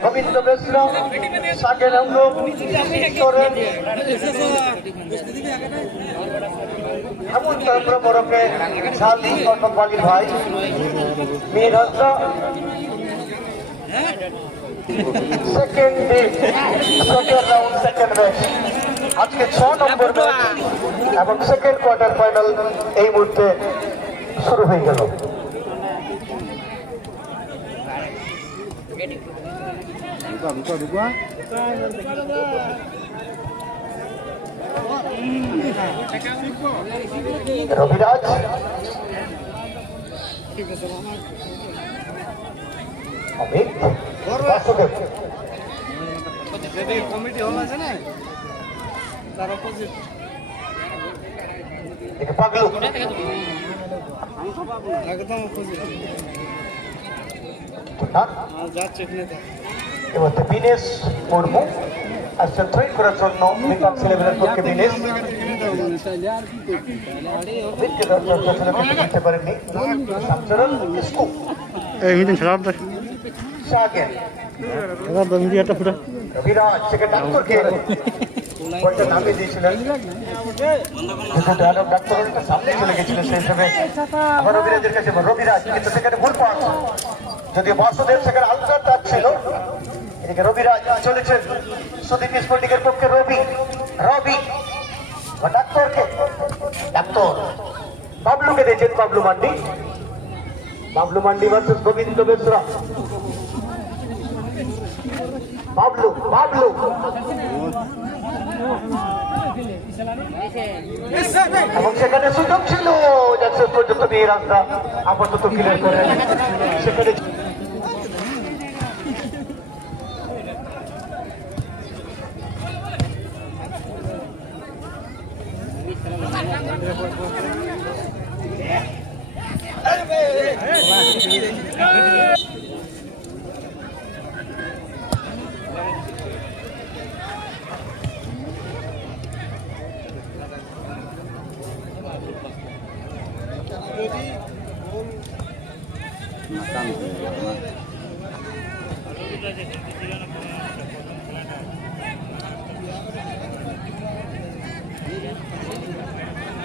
গোবিন্দ মিশ্র সাকের অঙ্গ করেন হেমন্ত বরফে ঝালদি কটকবালির ভাই মীর হজরা second day second round second match আজকে 6 নম্বর ম্যাচ এবং সেকেন্ড কোয়ার্টার ফাইনাল এই মুহূর্তে শুরু হয়ে গেল। রবিরাজ অমিত বাসুদেব কমিটি হল আছে না তার অপোজিট পাগলু একদম অপোজিট যাচ্ছে এবার দীনেশ মুর্মু আসছেন থ্রোইং করার জন্য মিটার ছেলেমেয়ের পক্ষে দীনেশ দিতে পারেননি বিরাট সেখানে ডাক্তারকে বলটা নামিয়ে দিয়েছিলেন ডাক্তার সামনে চলে গেছিলেন সেই হিসেবে আবার রবিরাজের কাছে রবিরাজ কিন্তু সেখানে ভুল পাস যদিও বাসুদেব সেখানে আলট্রা টাচ ছিল এদিকে রবিরাজ চলেছেন সুদীপ স্পোর্টিংয়ের পক্ষে রবি ডাক্তারকে ডাক্তার বাবলুকে দিয়েছেন বাবলু মান্ডি ভার্সেস গোবিন্দ মিশ্রা বাবলু এবং সেখানে সুযোগ ছিল যাচ্ছে পর্যন্ত এই রাস্তা আপাতত ক্লিয়ার করে সেখানে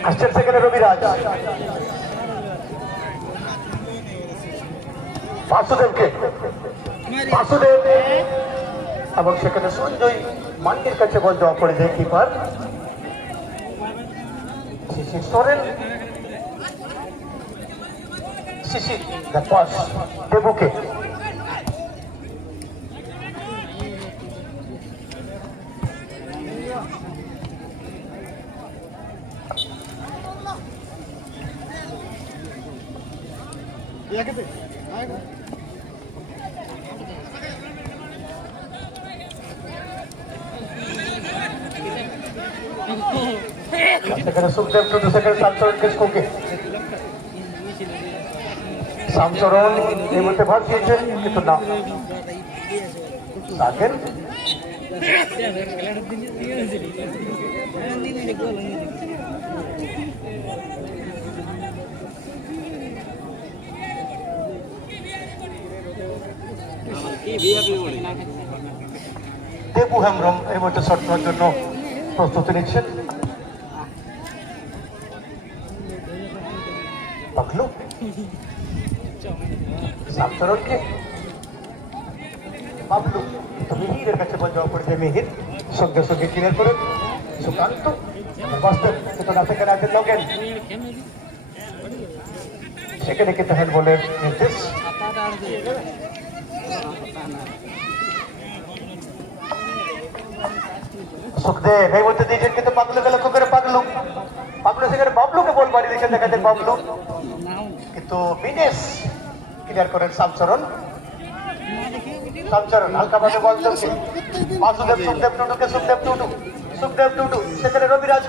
আসছেন সেখানে রবিরাজ বাসুদেব এবং সেখানে সঞ্জয় মান্ডির কাছে বল দেওয়া পড়ে যায় কিপার শিশির সোরেন দেবুকে সেখানে সুখদেব টুটু সেখানে শামচরণকে স্কোকে শামচরণ এই মধ্যে ভাগ দিয়েছে কিন্তু না সাকের দেবু হেমব্রম এই মধ্যে শট করার জন্য প্রস্তুতি নিচ্ছেন পাগলু শামচরণকে বাবলু মিহিরের কাছে বল দেওয়া পড়েছে মিহির সঙ্গে সঙ্গে ক্লিয়ার করে সুকান্ত বাস্তব কিন্তু না সেখানে আছে লগেন সেখানে কিন্তু হ্যান্ডবলের নির্দেশ সুখদেব এই মধ্যে দিয়েছেন কিন্তু পাগলুকে লক্ষ্য করে পাগলু সেখানে বাবলুকে বল বাড়ি দিয়েছেন দেখা যায় বাবলু কিন্তু বিনেশ ক্লিয়ার করেন শামচরণ হালকা ভাবে বল চলছে বাসুদেব সুখদেব টুটু সেখানে রবিরাজ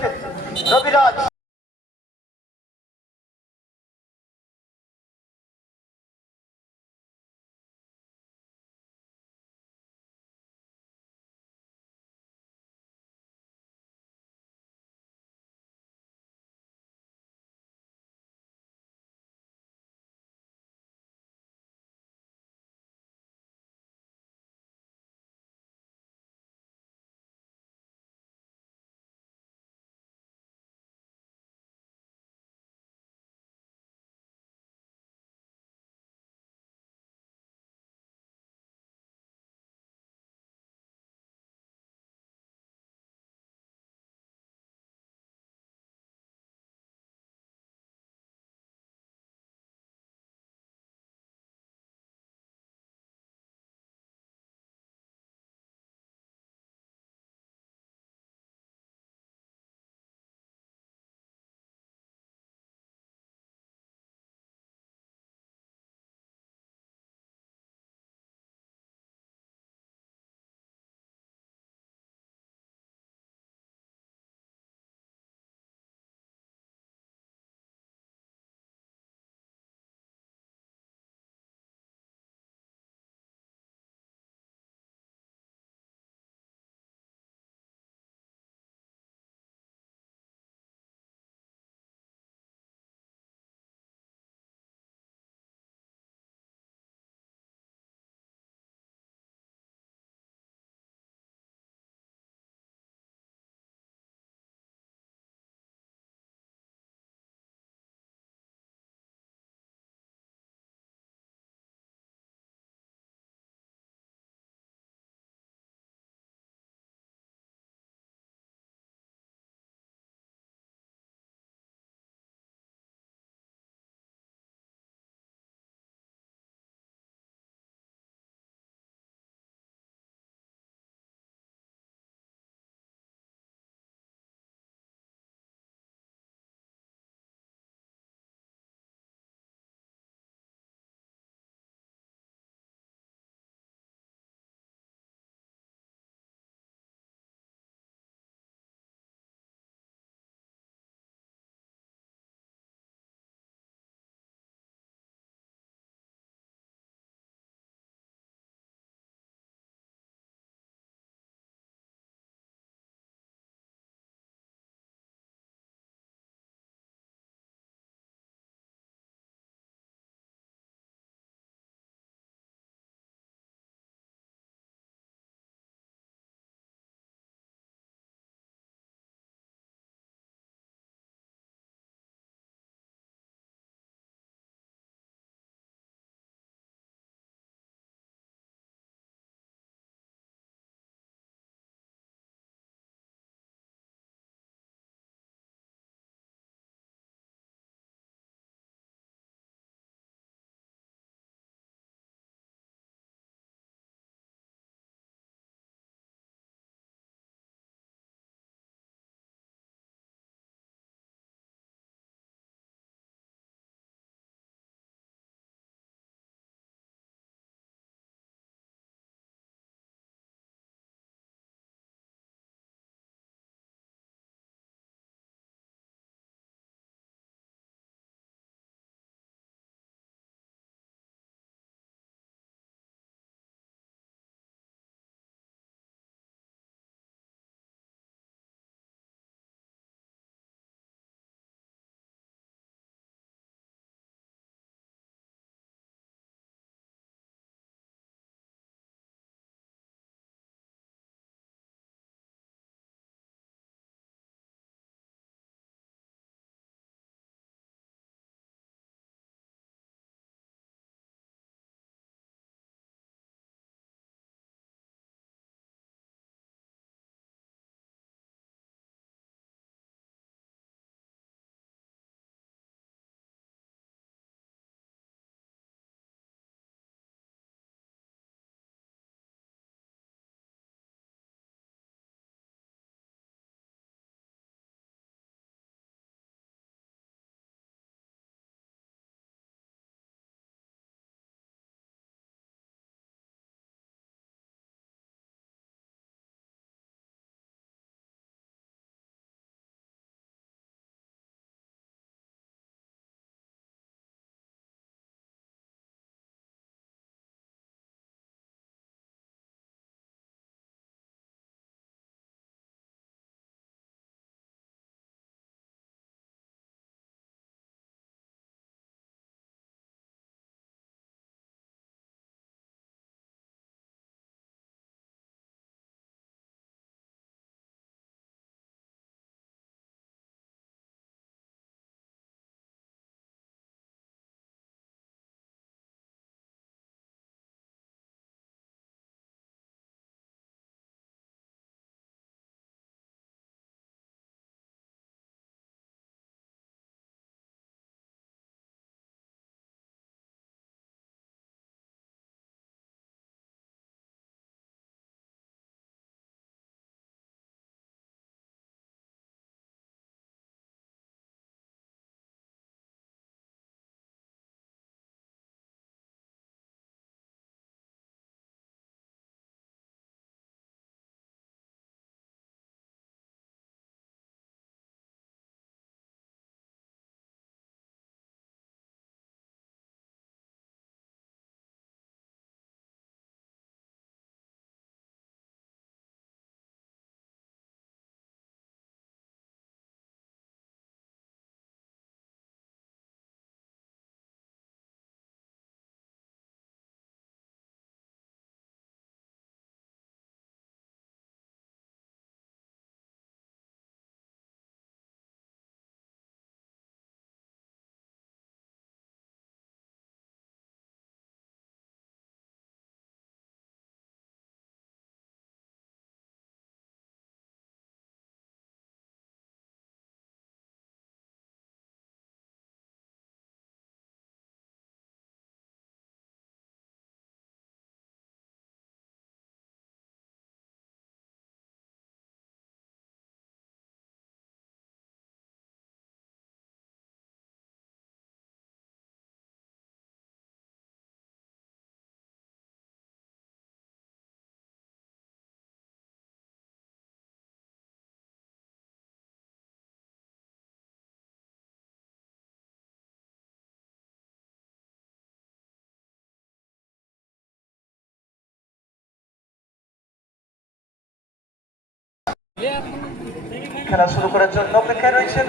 খেলা শুরু করার জন্য অপেক্ষায় রয়েছেন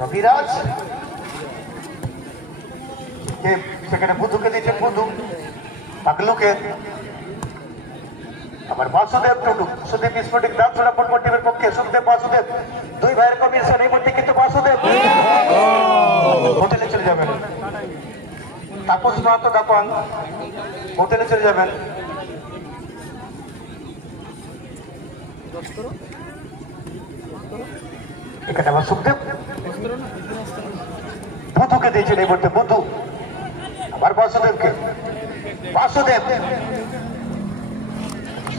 রবিরাজ, সেখানে বুধুকে দিয়েছেন, বুধু পাগলুকে, আবার বাসুদেব টুডু, সুদীপ স্ফটিক দাঁতছড়া ফুটবল টিমের পক্ষে সুখদেব বাসুদেব, দুই ভাইয়ের কম্বিনেশন। এই মুহূর্তে কিন্তু বাসুদেব হোটেলে চলে যাবেন, তাপস মাহাতো ডাপান হোটেলে চলে যাবেন। এখানে আবার সুখদেব বুধুকে দিয়েছেন, এই মুহূর্তে বুধু আবার বাসুদেবকে, বাসুদেব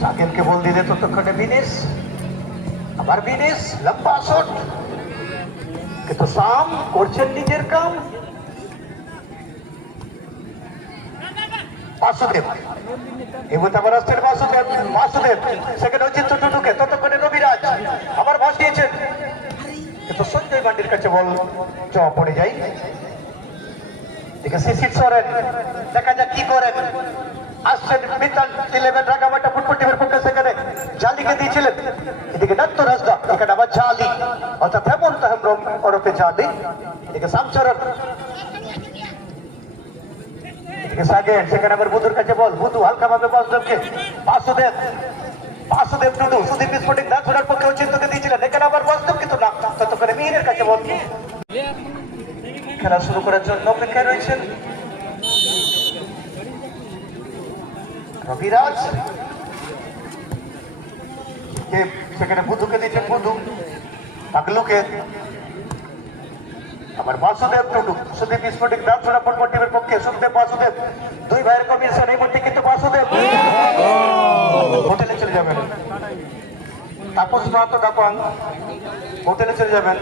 সাকিলকে বল দিলে ততক্ষণে বিনেশ, আবার বিনেশ লম্বা শট, কিন্তু সাম করছেন নিজের কাম। বাসুদেব এবার আবার আসছেন বাসুদেব, বাসুদেব সেখানে হচ্ছে টুটুকে, ততক্ষণে রবিরাজ আবার ভাসিয়েছেন, কিন্তু সঞ্জয় মান্ডির কাছে বল চাওয়া পড়ে যায়। এদিকে শিশির সরেন, দেখা যাক কি করেন। আসছেন মিতাল 11 রাগামাটা ফুটবল টিমের পক্ষে, সেখানে জালিকে দিয়েছিলেন। এদিকে দত্ত রাজদা, এখানে আবার জালি অর্থাৎ হেমন্ত হেমব্রম ওরফে জালি। এদিকে শামচরণ, এদিকে সাগেন, সেখানে আবার বুধুর কাছে বল, বুধু হালকা ভাবে বাসুদেবকে, বাসুদেব, বাসুদেব টুডু সুদীপ স্পোর্টিং দাঁতছড়ার পক্ষে চিন্তকে দিয়েছিলেন। এখানে আবার বাসুদেব কিন্তু না, ততক্ষণে মিহিরের কাছে বল। খেলা শুরু করার জন্য অপেক্ষায় রয়েছেন রবিরাজ, সেখানে বুধুকে দিয়েছেন, বুধু পাগলুকে, আবার বাসুদেব টুডু সুদীপ স্পোর্টিং দাঁতছড়া ফুটবল টিমের পক্ষে সুখদেব বাসুদেব, দুই ভাইয়ের কম্বিনেশন। এই মুহূর্তে কিন্তু বাসুদেব হোটেলে চলে যাবেন, তাপস মাহাতো ডাপান হোটেলে চলে যাবেন।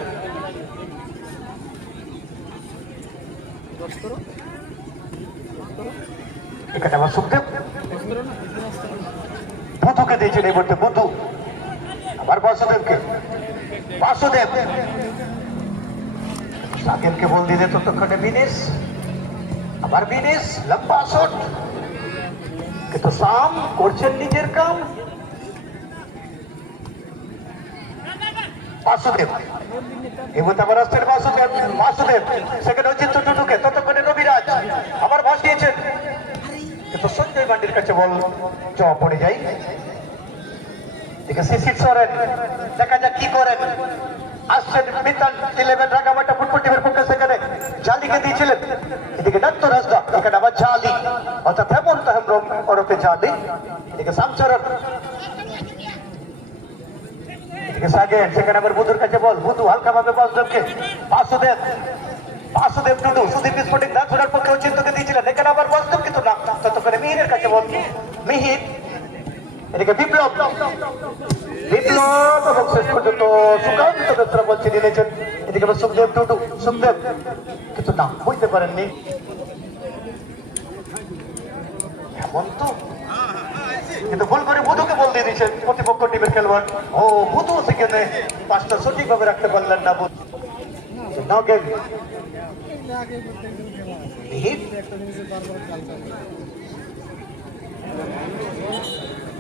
এখানে আবার সুখদেব বুধুকে দিয়েছেন, এই মুহূর্তে বুধু আবার বাসুদেবকে, বাসুদেব সাকিলকে বল দিলে ততক্ষণে বিনেশ, আবার বিনেশ লম্বা শট, কিন্তু সাম করছেন নিজের কাম। বাসুদেব এবার আবার আসছেন বাসুদেব, বাসুদেব সেখানে হচ্ছে টুটুকে, ততক্ষণে রবিরাজ আবার ভাসিয়েছেন, কিন্তু সঞ্জয় মান্ডির কাছে বল চাওয়া পড়ে যায়। এদিকে শিশির সরেন, দেখা যাক কি করেন। আসছেন মিতাল 11 রাগামাটা ফুটবল টিমের পক্ষে, সেখানে জালিকে দিয়েছিলেন। এদিকে দত্ত রাজদা, এখানে আবার জালি অর্থাৎ হেমন্ত হেমব্রম ওরফে জালি। এদিকে শামচরণ, এদিকে সাগেন, সেখানে আবার বুধুর কাছে বল, বুধু হালকা ভাবে বাসুদেবকে, বাসুদেব, বাসুদেব টুডু সুদীপ স্পোর্টিং দাঁতছড়ার পক্ষে চিন্তকে দিয়েছিলেন। এখানে আবার বাসুদেব কিন্তু না, ততক্ষণে মিহিরের কাছে বল, মিহির। এদিকে বিপ্লব, বিপ্লব এবং শেষ পর্যন্ত সুকান্ত দত্তরা বলছে নিয়েছেন। এদিকে আবার সুখদেব টুডু, সুখদেব কিন্তু না, বুঝতে পারেননি হেমন্ত, কিন্তু ভুল করে বুধুকে বল দিয়ে দিয়েছেন প্রতিপক্ষ টিমের খেলোয়াড়। ও বুধু সেখানে পাঁচটা সঠিকভাবে রাখতে পারলেন না।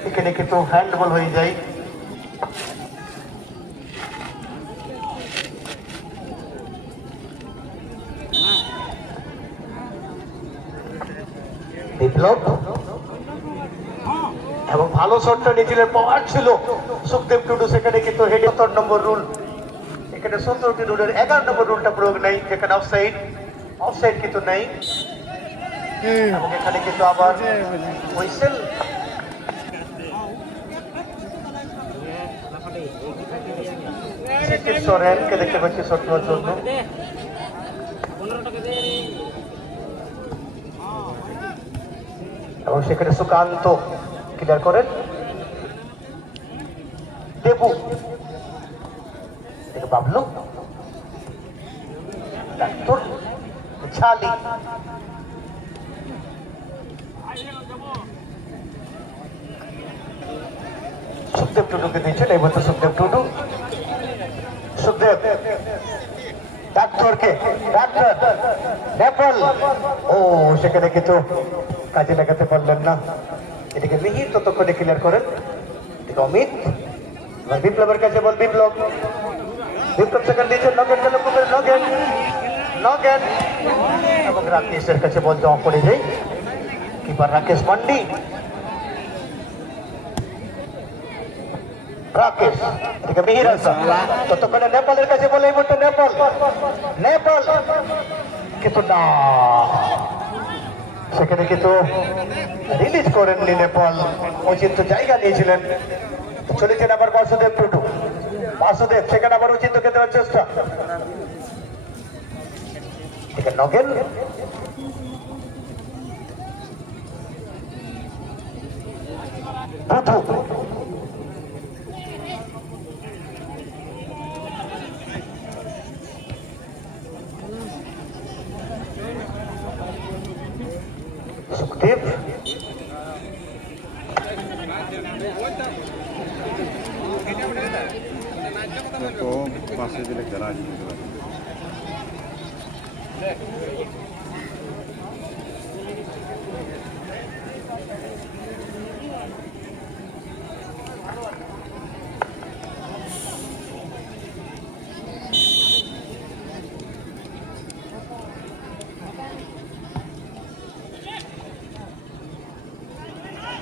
এখানে কিন্তু হ্যান্ডবল হয়ে যায়। বিপ্লব এবং ভালো শটটা নিয়েছিলেন, পাওয়ার ছিল সুখদেব টুডু, সেখানে কিন্তু হেডে 17 নম্বর রুল, এখানে 17টি রুলের 11 নম্বর রুলটা প্রয়োগ নেই, যেখানে অফসাইড, অফসাইড কিন্তু নেই। এবং এখানে কিন্তু আবার হুইসেল। সোরেনকে দেখতে পাচ্ছি শট নেওয়ার জন্য। এবং সেখানে সুকান্ত ক্লিয়ার করেন, দেবু, বাবলু, ডাক্তার ঝালি, সুখদেব টুডুকে দিয়েছেন। এই বছর সুখদেব টুডু, সুখদেব ডাক্তারকে, ডাক্তার নেপাল, ও সেখানে কিন্তু কাজে লাগাতে পারলেন না। এদিকে মিহির ততক্ষণে ক্লিয়ার করেন, এদিকে অমিত, এবার বিপ্লবের কাছে বল, বিপ্লব সেকেন্ড দিয়েছেন, নগেন গেল পুকুরে, নগেন এবং রাকেশের কাছে বল জমা পড়ে যায়, কিপার রাকেশ মান্ডি, রাকেশ এদিকে মিহির হাসান, ততক্ষণে নেপালের কাছে বলে, এই মুহূর্তে নেপাল কিন্তু না, সেখানে কিন্তু রিলিজ করেননি নেপাল, অচিন্ত জায়গা নিয়েছিলেন, চলেছেন আবার বাসুদেব টুটু, বাসুদেব সেখানে আবার অচিন্তকে দেওয়ার চেষ্টা, নগেন সুখদেব তো পাশে দিলে খেলা আসবে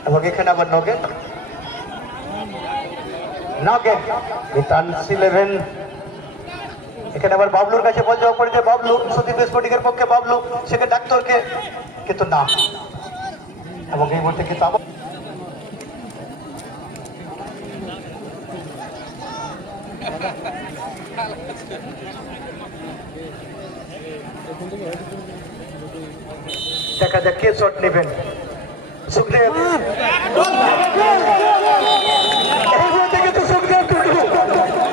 এবং এখানে আবার নগেন ইলেভেন, এখানে আবার বাবলুর কাছে বল যাওয়া পড়েছে, বাবলু সুদীপ স্পোর্টিংয়ের পক্ষে, বাবলু সেখানে ডাক্তারকে কিন্তু না, এবং এই মুহূর্তে কিন্তু আবার দেখা যাক কে শট নেবেন, সুখদেব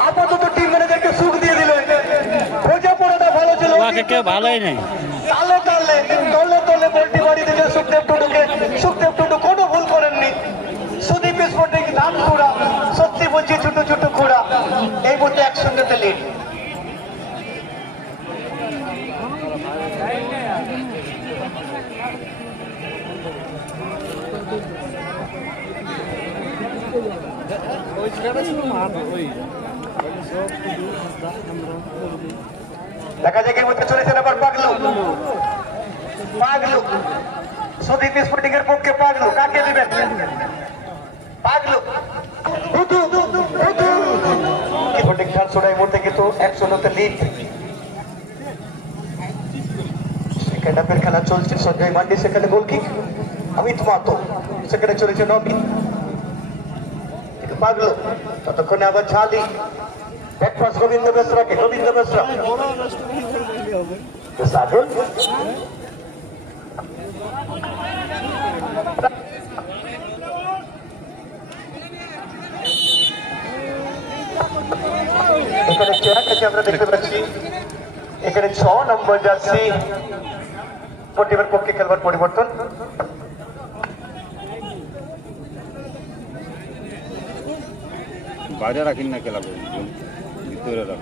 আপাতত টিম ম্যানেজারকে সুখ দিয়ে দিলেন, বোঝা পড়াটা ভালো ছিল, কেউ ভালোই নেই, তলে বলটি বাড়ি দিয়েছে সুখদেব টুডু কোনো ভুল করেননি, সুদীপ স্পোর্টিং নাম ঘোড়া, সত্যি বলছি ছোট ছোট ঘোড়া, এই মুহূর্তে 1-0 লিড। দেখা যায় এর মধ্যে চলেছেন আবার পাগলু, সুদীপ স্পোর্টিং এর পক্ষে পাগলু, কাকে দিবেন, পাগলু স্পোর্টিং ঝাড়ছড়াই মধ্যে কিন্তু 1-0 লিড। সেকেন্ড হাফের খেলা চলছে, সঞ্জয় মান্ডি সেখানে গোলকিক, অমিত মাতো সেখানে চলেছে নবীন, পাগলু ততক্ষণে আবার ঝালি, ব্যাকপাস গোবিন্দ বেসরা সাজল, এখানে চেয়ার কাছে আমরা দেখতে পাচ্ছি, এখানে 6 নম্বর জার্সি টিমের পক্ষে খেলবার পরিবর্তন, বাইরে রাখিন না খেলা ভিতরে রাখ,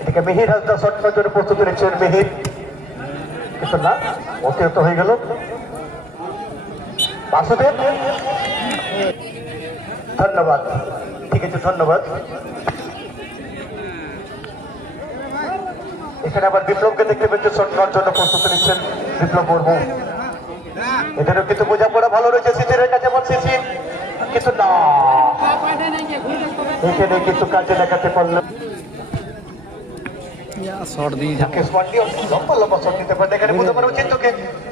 এদিকে মিহির হাসদা শট জন্য প্রস্তুত রয়েছেন, মিহির কিন্তু না, অতিরিক্ত হয়ে গেল, বাসুদেব ধন্যবাদ, ঠিক আছে ধন্যবাদ। এখানে আবার বিপ্লবকে দেখতে পেয়েছে, শট নেওয়ার জন্য প্রস্তুত নিচ্ছেন বিপ্লব বর্মু, এদেরও কিন্তু বোঝাপড়া ভালো রয়েছে, শিশিরের কাছে বল, শিশির কিন্তু না, এখানে কিন্তু কাজে দেখাতে পারলো, লম্বা শট নিতে পারে, এখানে বুধ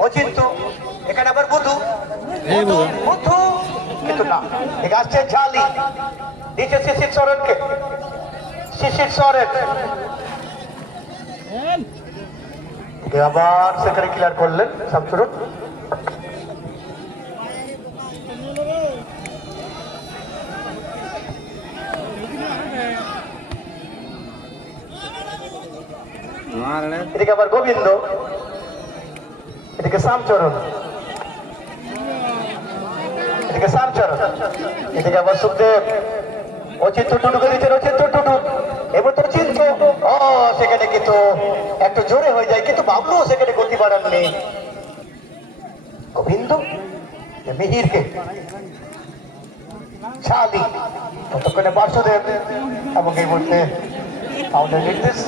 অচিন্ত, এখানে আবার বুধু কিন্তু না, আসছে ঝালি, দিচ্ছে শিশির সরেন, আবার সেখানে ক্লিয়ার করলেন শামসুরুল, এদিকে আবার গোবিন্দ, এদিকে শ্যামচরণ, এদিকে আবার সুখদেব, অচিন্ত টুটু করেছেন, এবার তো অচিন্ত সেখানে কিন্তু একটু জোরে হয়ে যায়, কিন্তু বাবলু সেখানে গতি বাড়াননি। গোবিন্দ মিহিরকে শালি, ততক্ষণে বাসুদেব এবং এই মুহূর্তে আমাদের নির্দেশ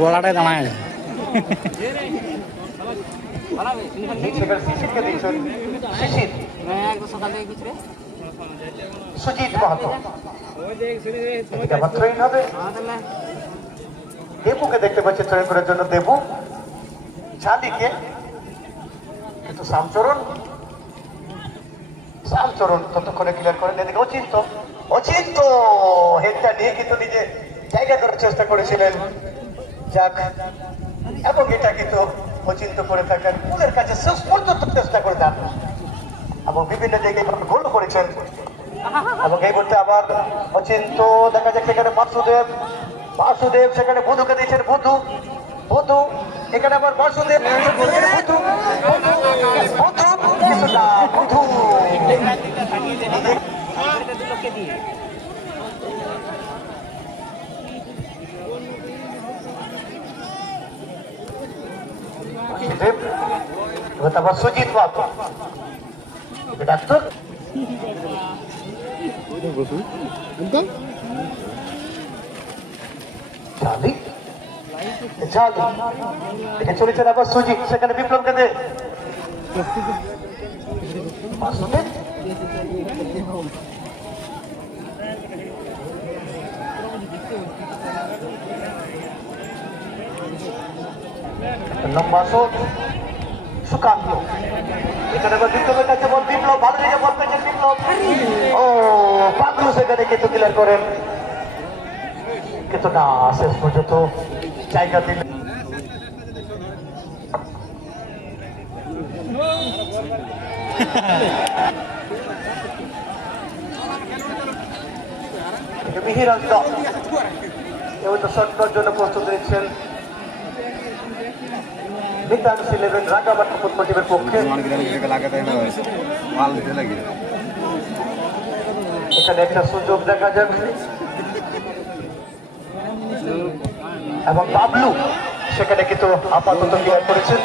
গলাটাই দাঁড়ায় শিশিরকে দিয়েছেন। শিশির সুজিত মাহাতো এদিকে আবার ট্রেন হবে। দেবুকে দেখতে পাচ্ছি ট্রেন করার জন্য, দেবু শালিকে, কিন্তু শ্যামচরণ ততক্ষণে ক্লিয়ার করেন। এদিকে অচিন্ত হেডটা নিয়ে কিন্তু নিজে জায়গা করার চেষ্টা করেছিলেন, যাক, এবং এটা কিন্তু অচিন্ত করে থাকেন, পুলের কাছে শেষ পর্যন্ত চেষ্টা করে দেন এবং বিভিন্ন জায়গায় গোল করেছেন। এবং এই মুহূর্তে আবার অচিন্ত, দেখা যাচ্ছে এখানে বাসুদেব সেখানে বধুকে দিয়েছেন, বধু এখানে আবার বাসুদেব, আবার সুজিত মাহাতো ডাক্তার দেখে চলেছেন আবার সুজিত, সেখানে বিপ্লবকে দে লম্বা শট সুকান্ত, এখানে আবার বিপ্লবের কাছে বল, বিপ্লব ভালো জায়গা বল পেয়েছেন, বিপ্লব ও পাগলু সেখানে কিন্তু ক্লিয়ার করেন, কিন্তু না শেষ পর্যন্ত জায়গা দিলেন। মিহিরাজ শটটার জন্য প্রস্তুত রয়েছেন মিতাংশ 11 রাঙ্গামাট ফুটবল টিমের পক্ষে। এখানে একটা সুযোগ দেখা যাবে এবং বাবলু সেখানে কিন্তু আপাতত ক্লিয়ার করেছেন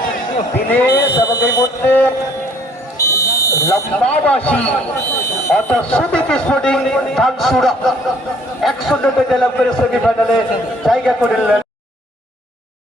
দীনেশ, এবং এই মুহূর্তে লম্বাবাসী অর্থাৎ সুদীপ স্পোর্টিং ধানসুরা 1-0 জয়লাভ করে সেমিফাইনালে জায়গা করে নিলেন।